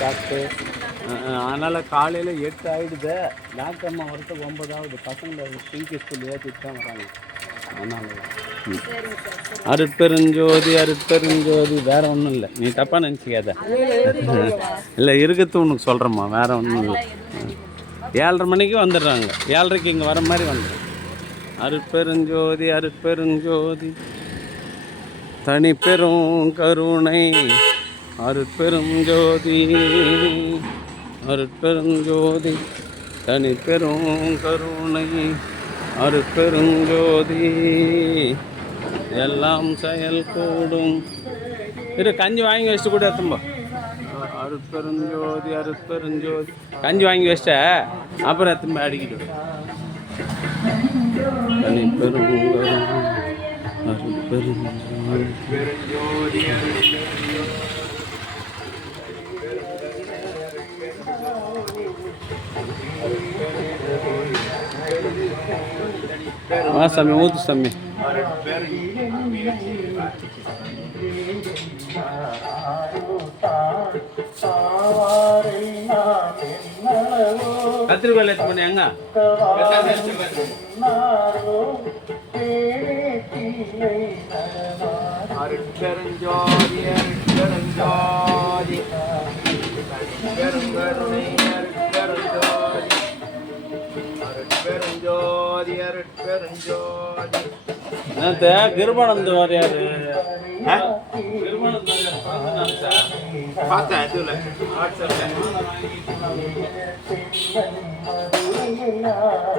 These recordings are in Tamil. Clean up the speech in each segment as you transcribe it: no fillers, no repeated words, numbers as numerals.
சாப்பிட்டு அதனால் காலையில் 8 ஆகிடுது. டாக்டர் அம்மா வரத்துக்கு 9 ஆகுது. பசங்களை பிங்கி ஸ்கூல் ஏற்றிட்டு தான் வராங்க. அதனால அருட்பெருஞ்சோதி அருட்பெருஞ்சோதி வேறு ஒன்றும் இல்லை. நீ தப்பாக நினச்சிக்காத. இல்லை இருக்கிறது உனக்கு சொல்கிறேம்மா, வேறு ஒன்றும் இல்லை. 7:30 மணிக்கு வந்துடுறாங்க. 7:30க்கு இங்கே வர மாதிரி வந்துடும். அருட்பெருஞ்சோதி அருட்பெருஞ்சோதி தனி பெரும் கருணை அருட்பெருஞ்சோதி அருட்பெருஞ்சோதி தனி பெரும் கருணை அருட்பெருஞ்சோதி எல்லாம் செயல் கூடும். இரு கஞ்சி வாங்கி வச்சுட்டு கூட எத்தும்போ. அருட்பெருஞ்சோதி அருட்பெருஞ்சோதி கஞ்சி வாங்கி வச்சிட்ட அப்புறம் எத்தும்போ அடிக்கிட்டு தனி பெரும் கருணை அருட்பெருஞ்சோதி. சாமி ஊத்து சாமி. கத்திரிக்காய் எடுத்து பண்ணியாங்க. அருட்பெருஞ்சோதி அருட்பெருஞ்சோதி பெருங்கருணை அருட்பெருஞ்சோதி அருட்பெருஞ்சோதி அருட்பெருஞ்சோதி. கிருபானந்த வாரியார் பார்த்தேன் இதுல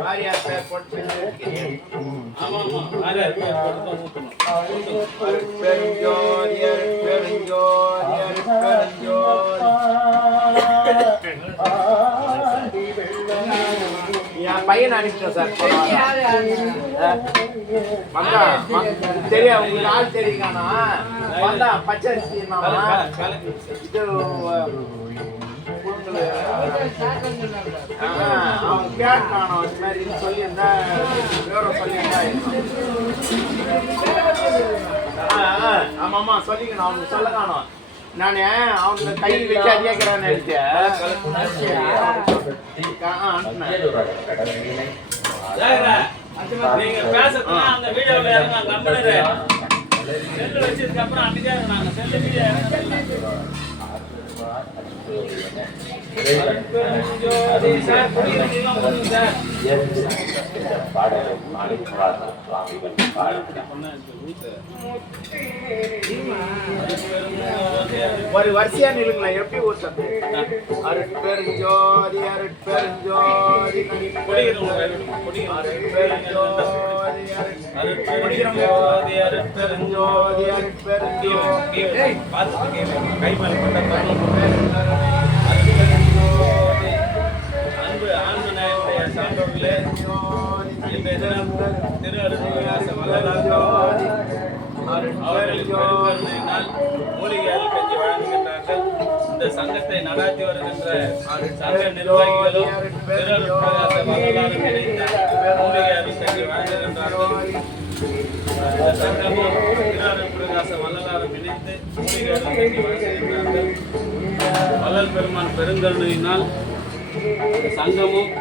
வாரியார் பேர் போட்டு அருட்பெருஞ்சோதி அருட்பெருஞ்சோதி அருட்பெருஞ்சோதி. என் பையன் அனுப்பிட்டேன் சார். தெரியும் உங்களுக்கு ஆள் தெரியுங்கண்ணா. வந்தா பச்சரிசி இது அவன் கேட்கானோ இது மாதிரி சொல்லியிருந்தா விவரம் சொல்லியிருந்தா. ஆமாம்மா சொல்லிக்கணும். அவங்க சொல்ல காணும். நான் அவங்க கை வச்சு அதிகாக்கிறேன்னு நினைச்சேன். நீங்க பேசுறதுனா அந்த வீடியோல இறங்க கம்பெனி செல்ல வச்சதுக்கு அப்புறம் அமைதியா இருந்தாங்க. செல்ல வீடியோ ஒரு வரிசையா நிலுங்களா எப்படி ஊத்துறது? அருட்பெருஞ்சோதி அருட்பெருஞ்சோதி அருட்பெருஞ்சோதி அருட்பெருஞ்சோதி அருட்பெருஞ்சோதி அருட்பெருஞ்சோதி. கை மேல அன்பு ஆன்மநாயனுடைய சான்றோர்களே, திரு அருட்பிரகாச அவர்களுக்கு பெருங்கருணையினால் மூலிகை அருட்கஞ்சி வழங்குகின்றார்கள். இந்த சங்கத்தை நடாத்தி வருகின்ற சங்க நிர்வாகிகளும் திரு அருட்பிரகாச வரலாறு இணைந்த மூலிகை அருட்கஞ்சி வழங்குகின்றார்கள். இந்த சங்கமும் திரு அருட்பிரகாச வரலாறு இணைந்து மூலிகை அருட்கஞ்சி வழங்குகின்றார்கள். வள்ளல் பெருமான் பெருங்கருணையினால் சங்கமும்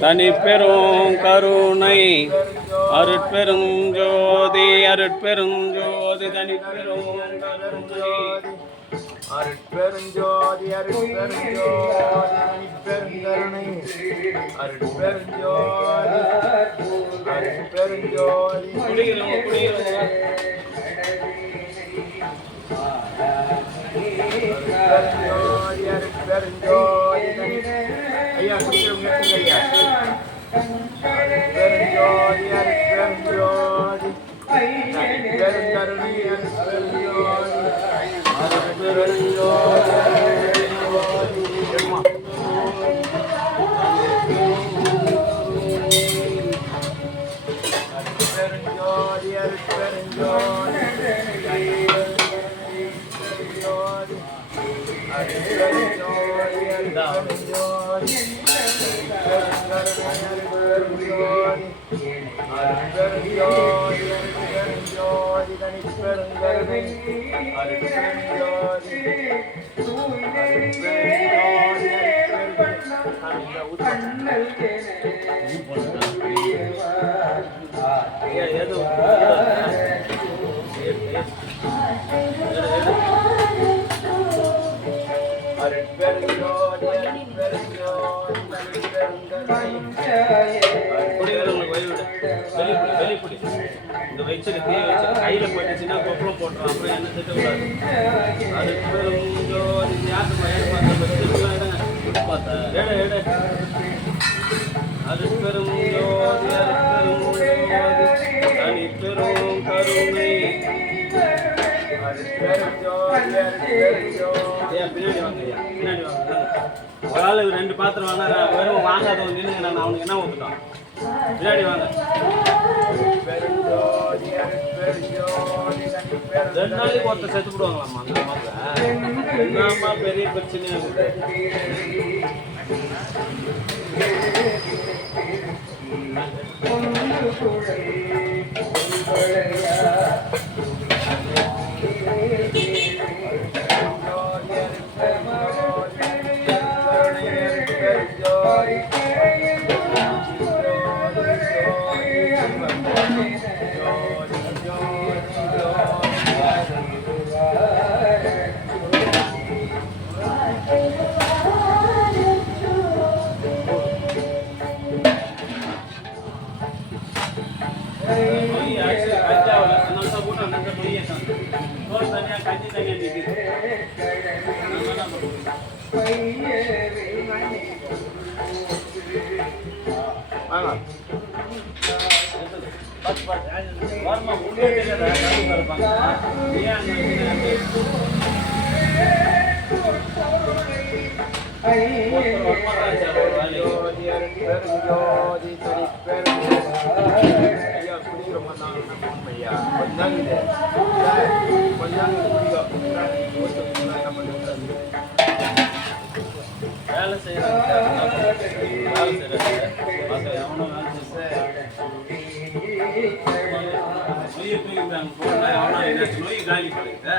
தனி பெரும் கருணை அருட்பெருஞ்சோதி அருட்பெருஞ்சோதி தனி பெரும் கருணை அருட்பெருஞ்சோதி அருட்பெருஞ்சோதி பெருங்கருணை அருட்பெருஞ்சோதி அருட்பெருஞ்சோதி. அருட்பெருஞ்சோதி அருட்பெருஞ்சோதி. ஐயா குடிக்கிறவங்க ஐயா. அருட்பெருஞ்சோதி அருட்பெருஞ்சோதி பெருங்கருணை அருட்பெருஞ்சோதி வெளிப்படி இந்த வச்சிரு கையில போயிடுச்சுன்னா கொப்பளம் போட்டுரும். அப்புறம் என்ன திட்டக்கூடாது. அதுக்கு கொஞ்சம் யாரு பார்த்தா அது பெரும் ஜோதி தனி பெரும் கருணை. பின்னாடி வாங்கய்யா, பின்னாடி வாங்க. ஒரு ஆள் 2 பாத்திரம் வாங்கினா வெறும் வாங்காதவங்க நின்னுங்க. நான் அவனுக்கு என்ன ஊற்றுட்டான். பின்னாடி வாங்க. 2 நாளைக்கு ஒருத்தர் செத்து போடுவாங்களாம்மா அந்த மாதிரி. என்னம்மா பெரிய பிரச்சனையா இருக்குது. வேலை நோய் காலி பண்ணுது.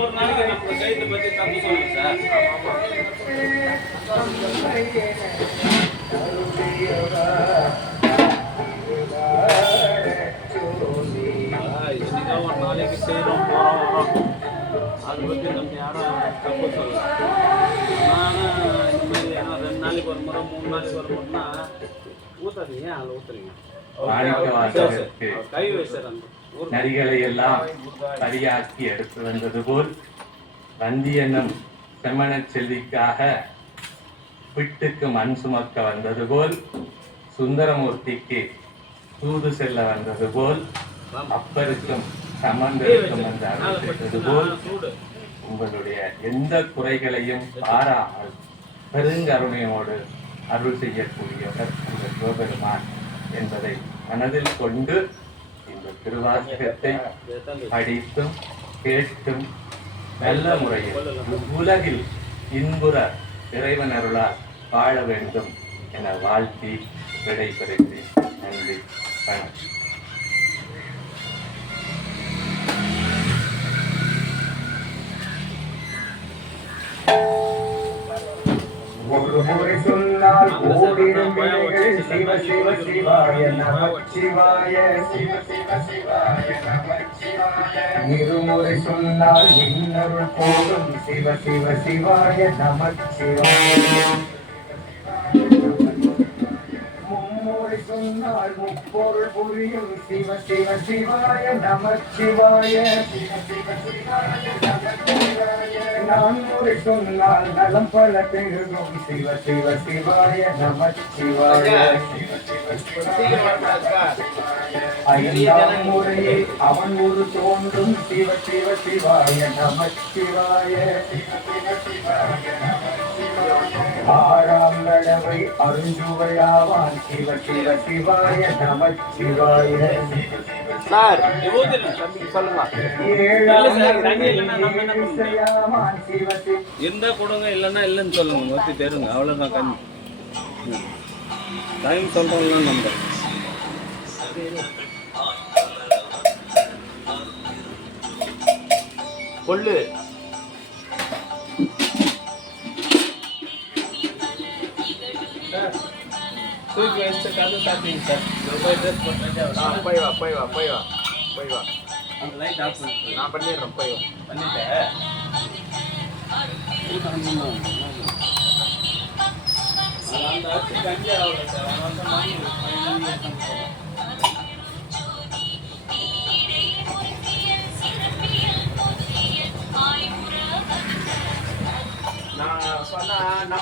ஒரு நாளைக்கு நம்ம கைத்தை பத்தி தப்பு சொல்லுங்க சார். இதுதான் ஒரு நாளைக்கு செய்யறோம் போறோம் வரோம். அதை பத்தி நம்ம யாரும் தப்பு சொல்லலாம். ஆனால் இந்த மாதிரி 2 நாளைக்கு ஒரு முறை 3 நாளைக்கு ஒரு முறைனா ஊத்தாதீங்க. அதில் ஊத்துறீங்க கை வச்சார். நரிகளை எல்லாம் சரியாக்கி எடுத்து வந்தது போல் வந்தியனும் செம்மண செல்விக்காக வீட்டுக்கு மண் சுமக்க வந்தது போல் சுந்தரமூர்த்திக்கு தூது செல்ல வந்தது போல் அப்பருக்கும் சம்பந்தருக்கும் வந்து அருள் செய்தது போல் உங்களுடைய எந்த குறைகளையும் பாராமல் பெருங்கருணையோடு அருள் செய்யக்கூடியவர் அந்த சிவபெருமான் என்பதை மனதில் கொண்டு இந்த திருவாசகத்தை படித்தும் கேட்டும் நல்ல முறையில் உலகில் இன்புற இறைவன் அருளால் வாழ வேண்டும் என வாழ்த்தி விடைபெறுகிறேன். நன்றி, வணக்கம். ஒரு முறை சொன்னால் ஓடிடும் சிவ சிவாய நமச்சிவாய சிவ சிவ சிவாய நமச்சிவாய இருமுறை சொன்னால் இன்னொருள் போதும் சிவ சிவ சிவாய நமச்சிவாய மும்முறை சொன்னால் முப்பொருள் புரியும் சிவ சிவ சிவாய நமச்சிவாய சிவ சிவ சிவாய நமச்சிவாய நான்முறை சொன்னால் நலம் பல பெருகும் சிவ சிவ சிவாய நமச்சிவாய சிவ சிவ சிவாய ஐந்தாம் முறையே அவன் ஒரு தோன்றும் சிவ சிவ சிவாய நமச்சிவாய சிவ சிவ சிவாய நமச்சிவாய ஆறாம் தடவை அருஞ்சுவையாவான் சிவ சிவ சிவாய நமச்சிவாய சார் இருந்தா கொடுங்க, இல்லைன்னா இல்லைன்னு சொல்லுங்க. ஒத்தி தருங்க, அவ்வளோதான். கம்மி டைம் சொல்கிறோம்லாம் நம்ம கொள்ளு தூக்கி வச்சு கதை சாப்பிட்டீங்க சார். போய் ட்ரெஸ் போட்டு போய் வா அந்த லைட் ஆஃப் பண்ணி நான் பண்ணிடுறேன் போய் வா பண்ணிட்டேன். அந்த அரிசி கஞ்சி ஆகல சார். அதனால தான்